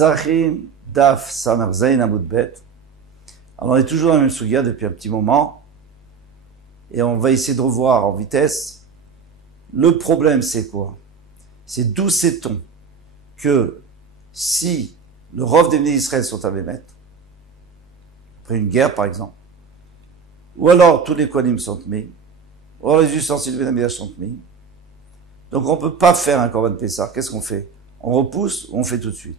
Psachim Daf Samar Zain Amud Bet. Alors on est toujours dans la même sugia depuis un petit moment. Et on va essayer de revoir en vitesse. Le problème c'est quoi? C'est d'où sait-on que si le Rov des Bnei Israël sont à Bémet, après une guerre par exemple, ou alors tous les Kohanim sont mis, ou alors les ustensiles de Bénamidash sont mis, donc on ne peut pas faire un Korban Pessah. Qu'est-ce qu'on fait? On repousse ou on fait tout de suite?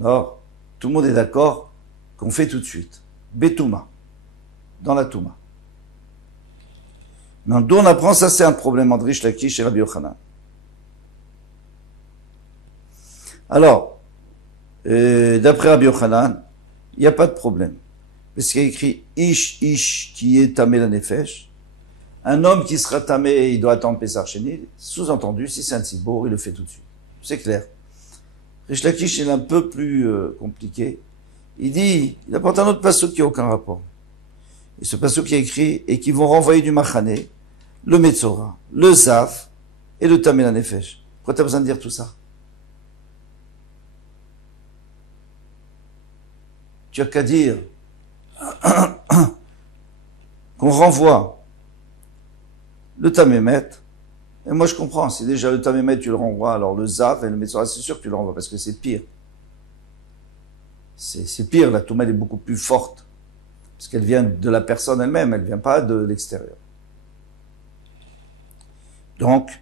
Alors, tout le monde est d'accord qu'on fait tout de suite. Betouma, dans la Touma. Mais d'où on apprend, ça c'est un problème entre Rish Lakish et Rabbi Yochanan. Alors, d'après Rabbi Yochanan, il n'y a pas de problème. Parce qu'il y a écrit Ish qui est tamé la nefesh. Un homme qui sera tamé, il doit attendre Pessah Sheni. Sous-entendu, si c'est un tzibour, il le fait tout de suite. C'est clair. Rish Lakish est un peu plus compliqué. Il apporte un autre passouk qui n'a aucun rapport. Et ce passouk qui est écrit, et qui vont renvoyer du Machané, le Metzora, le Zaf, et le Tamé la Nefesh. Pourquoi tu as besoin de dire tout ça? Tu as qu'à dire qu'on renvoie le Tamémet. Et moi je comprends, si déjà le Tamémet tu le renvoies, alors le Zaf et le Metzora, c'est sûr que tu le renvoies, parce que c'est pire. C'est pire, la Touma elle est beaucoup plus forte. Parce qu'elle vient de la personne elle-même, elle ne vient pas de l'extérieur. Donc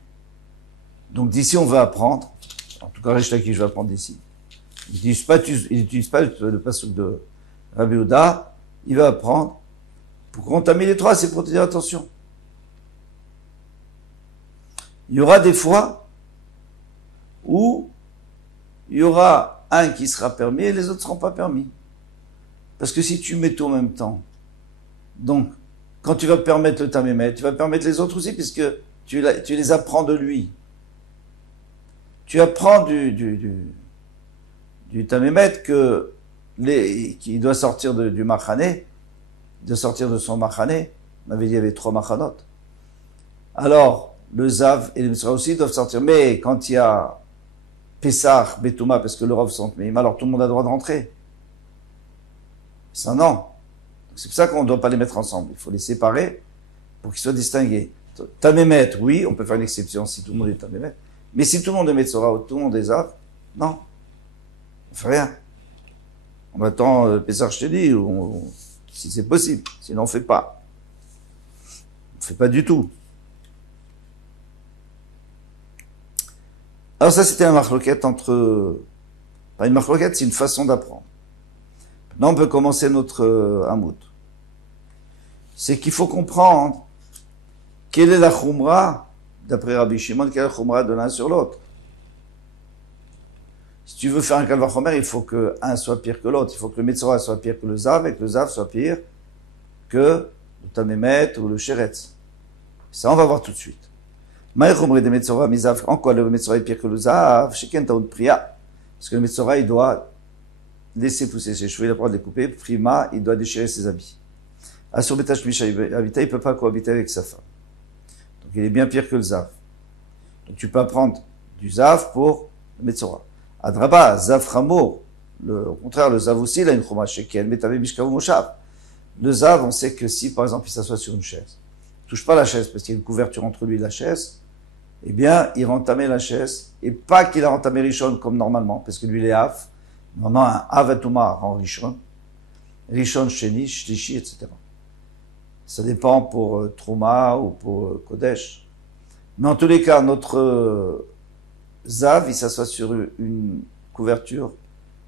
d'ici on va apprendre, en tout cas Rish Lakish je vais apprendre d'ici. Il n'utilise pas le passouk de Rabbi Yehuda, il va apprendre, pour qu'on t'a mis les trois, c'est pour te dire attention. Il y aura des fois où il y aura un qui sera permis et les autres ne seront pas permis. Parce que si tu mets tout en même temps, donc, quand tu vas permettre le tamémet, tu vas permettre les autres aussi, puisque tu les apprends de lui. Tu apprends du tamémet qu'il doit sortir du machané, de sortir de son machané. On avait dit qu'il y avait 3 machanot. Alors, le Zav et le Metzora aussi doivent sortir. Mais quand il y a Pessah, Betouma, parce que le Rov sont mais alors tout le monde a le droit de rentrer. Ça, non. C'est pour ça qu'on ne doit pas les mettre ensemble. Il faut les séparer pour qu'ils soient distingués. Tamémet, oui, on peut faire une exception si tout le monde est Tamémet. Mais si tout le monde est Metzora ou tout le monde est Zav, non. On fait rien. On attend Pessah Shteli, si c'est possible. Sinon, on ne fait pas. On ne fait pas du tout. Alors ça, c'était un marloquette pas une marloquette, c'est une façon d'apprendre. Maintenant, on peut commencer notre hamoud. C'est qu'il faut comprendre quelle est la khumra, d'après Rabbi Shimon, quelle est la khumra de l'un sur l'autre. Si tu veux faire un kal vachomer, il faut que un soit pire que l'autre. Il faut que le Metzora soit pire que le Zav et que le Zav soit pire que le Tamémet ou le Sheretz. Ça, on va voir tout de suite. En quoi le Metzora est pire que le Zav? Parce que le Metzora, il doit laisser pousser ses cheveux, il a le droit de les couper. Prima, il doit déchirer ses habits. Asur Betash Misha Habita, il ne peut pas cohabiter avec sa femme. Donc il est bien pire que le Zav. Donc tu peux apprendre du Zav pour le Metzora. Adraba, Zav Chamour. Au contraire, le Zav aussi, il a une Choma Shekel, mais t'avais Mishkav Moshav. Le Zav, on sait que si, par exemple, il s'assoit sur une chaise, il touche pas la chaise parce qu'il y a une couverture entre lui et la chaise, eh bien, il rentamait la chaise, et pas qu'il a rentamé Rishon comme normalement, parce que lui, il est Av. Normalement, un Avatuma rend Rishon. Rishon, Sheni, Shlishi, etc. Ça dépend pour Trouma ou pour Kodesh. Mais en tous les cas, notre Zav, il s'assoit sur une couverture,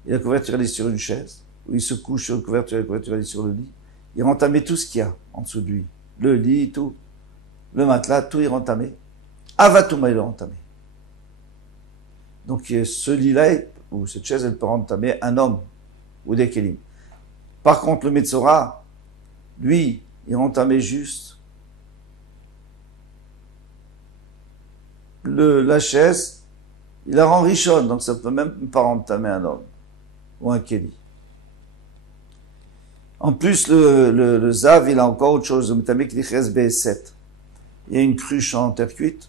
et la couverture, elle est sur une chaise, ou il se couche sur une couverture, et la couverture, elle est sur le lit. Il rentamait tout ce qu'il y a en dessous de lui. Le lit, tout. Le matelas, tout est rentamé. Avatuma, il est rentamé. Donc, ce lit-là, ou cette chaise, elle peut rentamer un homme, ou des kélim. Par contre, le Metzora, lui, il rentamait juste la chaise, il la rend richonne, donc ça peut même pas rentamer un homme, ou un kéli. En plus, le Zav, il a encore autre chose, il y a une cruche en terre cuite,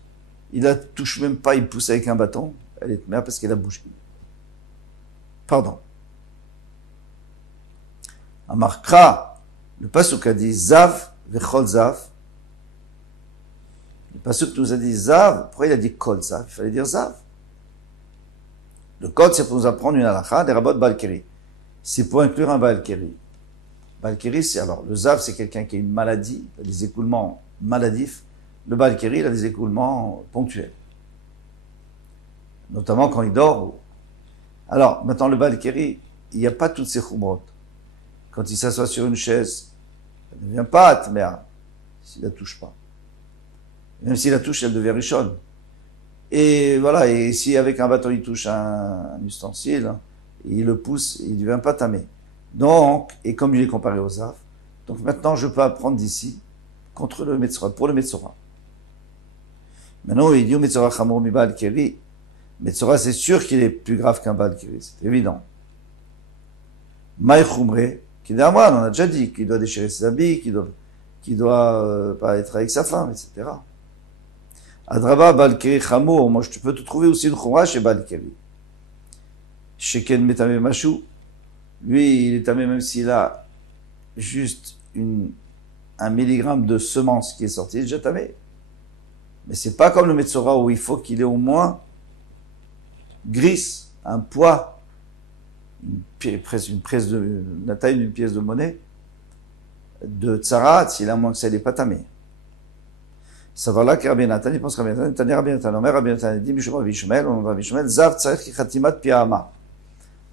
il la touche même pas, il pousse avec un bâton, elle est mère parce qu'elle a bougé. Pardon. Amarkra, le pasuk a dit Zav, vechol Zav. Le pasuk nous a dit Zav, pourquoi il a dit Kol Zav? Il fallait dire Zav. Le code, c'est pour nous apprendre une halakha, des rabbot Balkiri. C'est pour inclure un Balkiri. Balkiri, c'est alors, le Zav, c'est quelqu'un qui a une maladie, il a des écoulements maladifs. Le Balkiri, il a des écoulements ponctuels. Notamment quand il dort. Alors, maintenant, le Balkiri, il n'y a pas toutes ces khumrot. Quand il s'assoit sur une chaise, elle ne devient pas atmea, s'il la touche pas. Même s'il la touche, elle devient richonne. Et voilà, et si avec un bâton il touche un ustensile, il le pousse, il ne devient pas tamé. Donc, et comme il est comparé aux Zav, donc maintenant je peux apprendre d'ici contre le Metzora, pour le Metzora. Maintenant, il dit au Metzora Chamor mi Baal Keri. Metzora, c'est sûr qu'il est plus grave qu'un Baal Keri, c'est évident. Maï Chumre, qui est moi, on a déjà dit, qu'il doit déchirer ses habits, qu'il doit pas être avec sa femme, etc. Adraba Balkeri Chamour, moi je peux te trouver aussi une Chumra chez Balkeri. Sheken Metame Machou, lui il est tamé même s'il a juste un milligramme de semence qui est sorti, il est déjà tamé. Mais c'est pas comme le Metzora où il faut qu'il ait au moins gris, un poids, la taille d'une pièce de monnaie, de tzarat, s'il a moins que ça, il n'est pas tamé. Ça va là que Rabbi Nathan, il pense que Rabbi Nathan, Rabbi Nathan, Rabbi Nathan, dit, Mishma Vishmel, on va Vishmel, Zav Tzarech Ki Khatimat Pi'ama.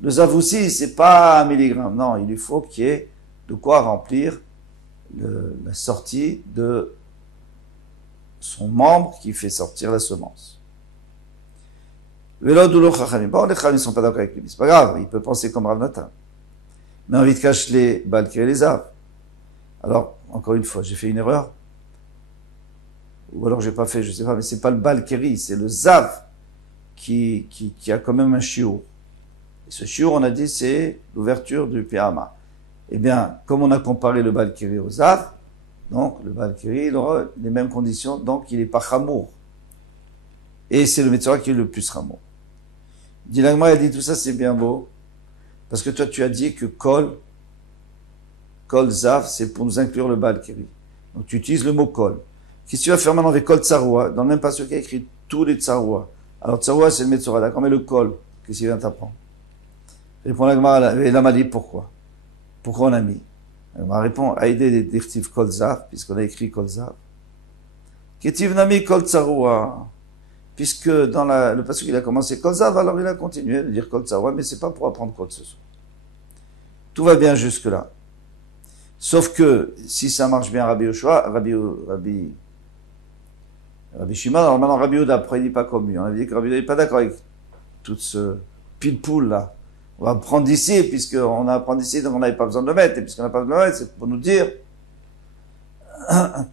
Le Zav aussi, c'est pas un milligramme, non, il lui faut qu'il y ait de quoi remplir la sortie de son membre qui fait sortir la semence. Velo Doulo Chachamim. Bon, les Chachamim ne sont pas d'accord avec lui, c'est pas grave, il peut penser comme Rav Nathan. Mais on vite cache les Balkiri et les Zav. Alors, encore une fois, j'ai fait une erreur. Ou alors j'ai pas fait, je sais pas, mais c'est pas le Balkiri, c'est le Zav qui a quand même un shiur. Et ce shiur, on a dit, c'est l'ouverture du Piyama. Eh bien, comme on a comparé le Balkiri au Zav, donc le Balkiri, il aura les mêmes conditions, donc il est pas Chamour. Et c'est le Metzora qui est le plus Chamour. Dilagma, il a dit tout ça, c'est bien beau, parce que toi, tu as dit que Kol Zav, c'est pour nous inclure le Balkiri. Donc tu utilises le mot Kol. Qu'est-ce que tu vas faire maintenant avec Kol Tsaroua? Dans le même passage qui a écrit tous les Tsaroua. Alors Tsaroua, c'est le Metzora, d'accord, mais le Kol, qu'est-ce qu'il vient t'apprendre? Répond la Gemara, et la dit pourquoi? Pourquoi on a mis? La Gemara répond, Aïdé des dirtiv Kol Zav, puisqu'on a écrit Kol Zav. Ketiv Nami Kol Tsaroua. Puisque dans le passage il a commencé Kol Zav, alors il a continué de dire Kol Tsaroua, mais c'est pas pour apprendre quoi que ce soit. Tout va bien jusque-là. Sauf que, si ça marche bien, Rabbi Shimon, alors maintenant Rabbi Yehuda, après il dit pas comme lui. On a dit que Rabbi Yehuda n'est pas d'accord avec tout ce pile-poule là. On va prendre d'ici, puisqu'on a apprendre d'ici, donc on n'avait pas besoin de le mettre. Et puisqu'on n'a pas besoin de le mettre, c'est pour nous dire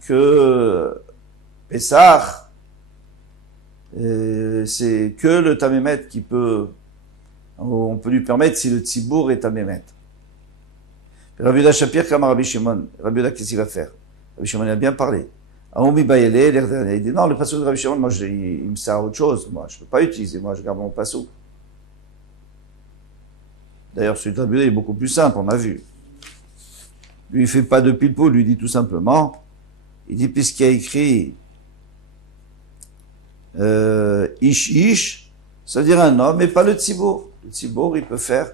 que Pessah, c'est que le Tamémet qui peut, on peut lui permettre si le Tzibour est Tamémet. Rabbi Yehuda Shapir, comme Rabbi Shimon. Rabbi Yehuda, qu'est-ce qu'il va faire? Rabbi Shimon, il a bien parlé. Aomi Bayele, l'air dernier, il dit non, le passage de Rabbi Shimon, moi, il me sert à autre chose. Moi, je peux pas utiliser. Moi, je garde mon passage. D'ailleurs, celui de Rabbi Yehuda est beaucoup plus simple, on a vu. Lui, il fait pas de pile-poule, lui dit tout simplement, il dit, puisqu'il y a écrit, Ish, ça veut dire un homme, mais pas le Tzibour. Le Tzibour, il peut faire,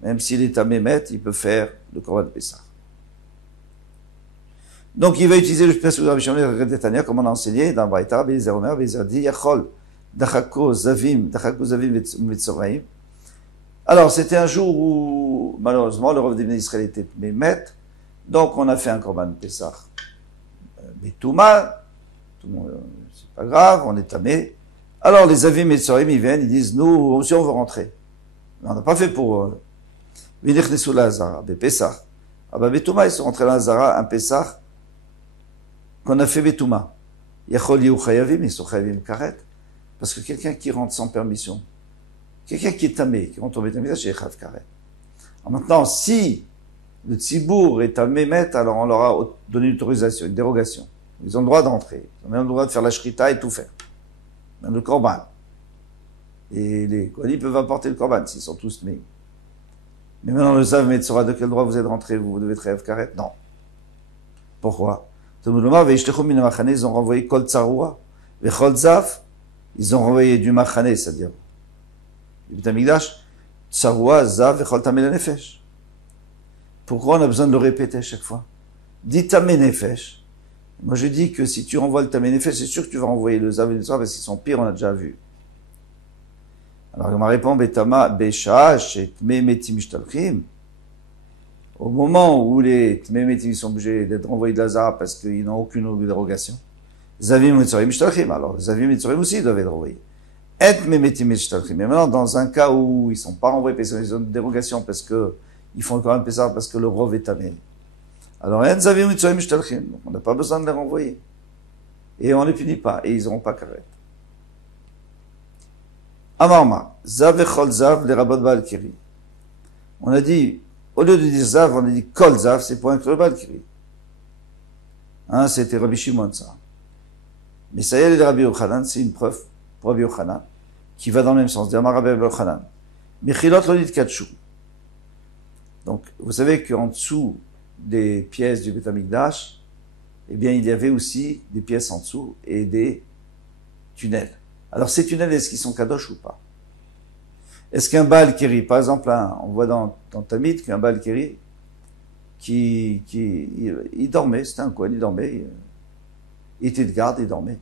même s'il est à Mémet, il peut faire le Korban Pessah. Donc, il va utiliser le passage de Rabbi Shimon Redetania, comme on a enseigné dans Braïta, Bezer Omer, Bezer dit, Yachol, Dachako Zavim, Metzoraim. Alors, c'était un jour où, malheureusement, le roi d'Israël était Mémet, donc on a fait un Korban Pessah. Betouma, c'est pas grave, on est tamé. Alors, les Zavim Metzoraim, ils viennent, ils disent, nous aussi, on veut rentrer. Mais on n'a pas fait pour venir sous la Hazara, Bepessah. Ah bah, Betouma, ils sont rentrés dans la Hazara, un Pessah, qu'on a fait Betouma. Yachol Yehu Chayavim, ils sont Chayavim Karet. Parce que quelqu'un qui rentre sans permission, quelqu'un qui est tamé, qui rentre au Beth c'est Chav Karet. Alors maintenant, si le Tzibour est tamé Met, alors on leur a donné une autorisation, une dérogation. Ils ont le droit d'entrer. Ils ont même le droit de faire la shrita et tout faire. Même le korban. Et les Kohanim peuvent apporter le korban s'ils sont tous tamés. Mais maintenant, le Zav Metzora, de quel droit vous êtes rentré? Vous devez être Chayav Karet? Non. Pourquoi? Ils ont renvoyé Kol Tsaroua, Vechol Zav, ils ont renvoyé du Machane, c'est-à-dire du Beit HaMikdash, Tsaroua, Zav, Vechol Tamei Nefesh. Pourquoi on a besoin de le répéter à chaque fois? Dis Tamei Nefesh. Moi je dis que si tu renvoies le Tamei Nefesh, c'est sûr que tu vas renvoyer le Zav et le Tsaroua parce qu'ils sont pires, on a déjà vu. Alors il m'a répondu, Betama, Beshash, et Tmei Metim Mishtalchim. Au moment où les Tmei Metim sont obligés d'être renvoyés de Lazare parce qu'ils n'ont aucune dérogation, Zavim Metzorim Mishtalchim. Alors, Zavim Metzorim aussi doivent être renvoyés. Et Tmei Metim Mishtalchim. Mais maintenant, dans un cas où ils sont pas renvoyés parce qu'ils ont une dérogation, parce que ils font quand même Pessah parce que le Rov est tamé. Alors, Et Zavim Metzorim Mishtalchim. Donc, on n'a pas besoin de les renvoyer. Et on ne les punit pas. Et ils n'auront pas carré. Amarma. Zav Echol Zav, les Rabot Baal Kiri. On a dit, au lieu de dire Zav, on a dit Kol Zav, c'est pour inclure Baal Kiri. Hein, c'était Rabbi Shimon, ça. Mais ça y est, les Rabbi Yochanan, c'est une preuve pour Rabbi Yochanan, qui va dans le même sens. Dire Rabbi Yochanan. Mechilot l'odit Katshu. Donc, vous savez qu'en dessous des pièces du Beit HaMikdash, eh bien, il y avait aussi des pièces en dessous et des tunnels. Alors, ces tunnels, est-ce qu'ils sont kadosh ou pas? Est-ce qu'un Baal Keri, par exemple, on voit dans Tamid qu'un Baal Keri, il dormait, c'était un coin, il dormait, il était de garde, il dormait.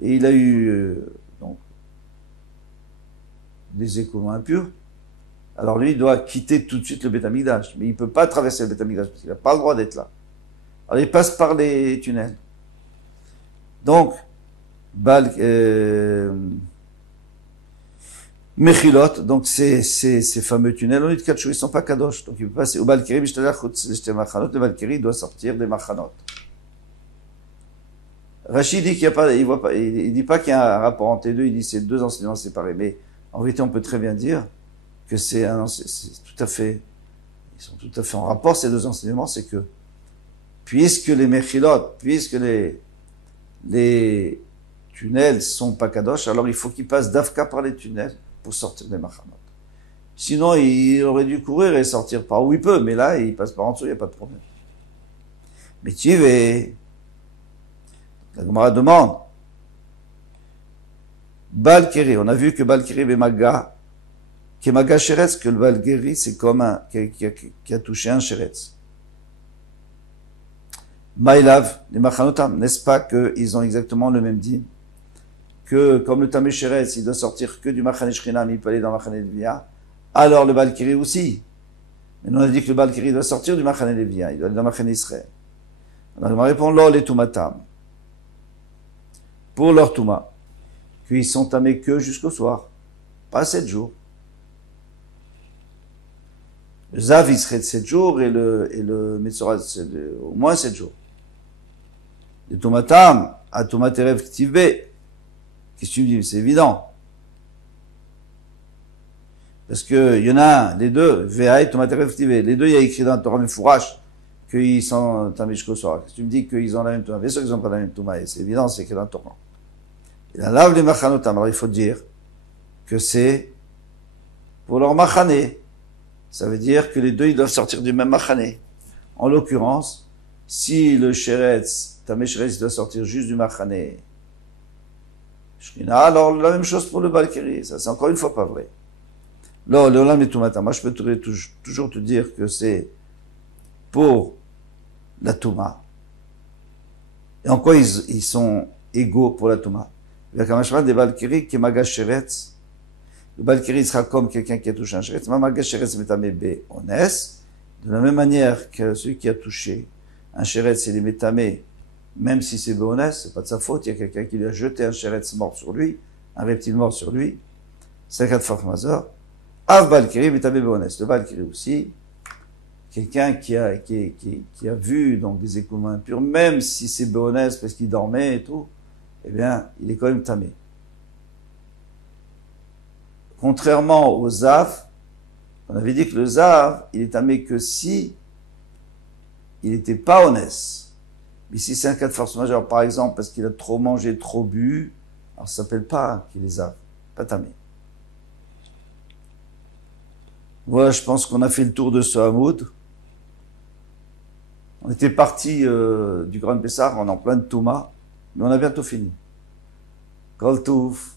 Et il a eu, donc, des échos impurs. Alors lui, il doit quitter tout de suite le Beit HaMikdash. Mais il peut pas traverser le Beit HaMikdash parce qu'il n'a pas le droit d'être là. Alors il passe par les tunnels. Donc, Mechilot, donc ces fameux tunnels, on dit de ils sont pas kadosh, donc il peut passer au Balkiri, le Balkiri doit sortir des machanot. Rachid dit qu'il y a pas, il dit pas qu'il y a un rapport entre les deux, il dit c'est deux enseignements séparés, mais en vérité on peut très bien dire que c'est tout à fait, ils sont tout à fait en rapport ces deux enseignements, c'est que puisque les Mechilot, puisque les tunnels sont pas kadosh, alors il faut qu'ils passent d'Afka par les tunnels pour sortir des machanot. Sinon, il aurait dû courir et sortir par où il peut, mais là, il passe par en dessous, il n'y a pas de problème. Mais tu y vas. La Gemara demande. Baal Keri, on a vu que Baal Keri est Maga, qui est Maga Sheretz, que le Baal Keri, c'est comme un, qui a touché un Sheretz. Maïlav, les Machanotam, n'est-ce pas qu'ils ont exactement le même dîme? Que comme le Tamei Sheretz, il doit sortir que du Machane Shechina, mais il peut aller dans le Machane Levia, alors le Baal Keri aussi. Mais nous on a dit que le Baal Keri doit sortir du Machane Levia, il doit aller dans le Machane Israël. Alors il m'a répondu, là, les Tumatam. Pour leur Touma, qu'ils sont tamés que jusqu'au soir, pas 7 jours. Le Zav, il serait de 7 jours, et le Metzora, c'est au moins 7 jours. Les Tumatam, à Tumaterev Ktivbe, qu'est-ce que tu me dis? C'est évident. Parce que, il y en a un, les deux, VA et Tomaterev Ktivbe. Les deux, il y a écrit dans le Torah Mefourash qu'ils sont tamés jusqu'au soir. Qu'est-ce que tu me dis qu'ils ont la même Touma? Bien sûr qu'ils ont pas la même Touma, et c'est évident, c'est écrit dans le Torah. Il a lave les machanotam. Alors il faut dire que c'est pour leur machané. Ça veut dire que les deux, ils doivent sortir du même machané. En l'occurrence, si le sheretz, Tamei Sheretz, doit sortir juste du machané, alors la même chose pour le Baal Keri. Ça, c'est encore une fois pas vrai. Là, le Olam et Toumata. Moi, je peux toujours te dire que c'est pour la Touma. Et en quoi ils sont égaux pour la Touma? Le Kamashman des Baal Keri, qui est Maga Sheretz. Le Baal Keri sera comme quelqu'un qui a touché un Sheretz. Maga Sheretz metame be ones. De la même manière que celui qui a touché un Sheretz, il est metame, même si c'est beones, c'est pas de sa faute. Il y a quelqu'un qui lui a jeté un Sheretz mort sur lui, un reptile mort sur lui. C'est un cas de force majeure. Av Baal Keri metame beones. Le Baal Keri aussi, quelqu'un qui a vu donc des écoulements impurs, même si c'est beones parce qu'il dormait et tout, eh bien, il est quand même tamé. Contrairement au Zav, on avait dit que le Zav, il est tamé que si il n'était pas honnête. Mais si c'est un cas de force majeure, par exemple, parce qu'il a trop mangé, trop bu, alors ça s'appelle pas qu'il est Zav, pas tamé. Voilà, je pense qu'on a fait le tour de ce Hamoud. On était parti du Grand Pessar, on est en plein de Touma, mais on a bientôt fini. Kol Touf.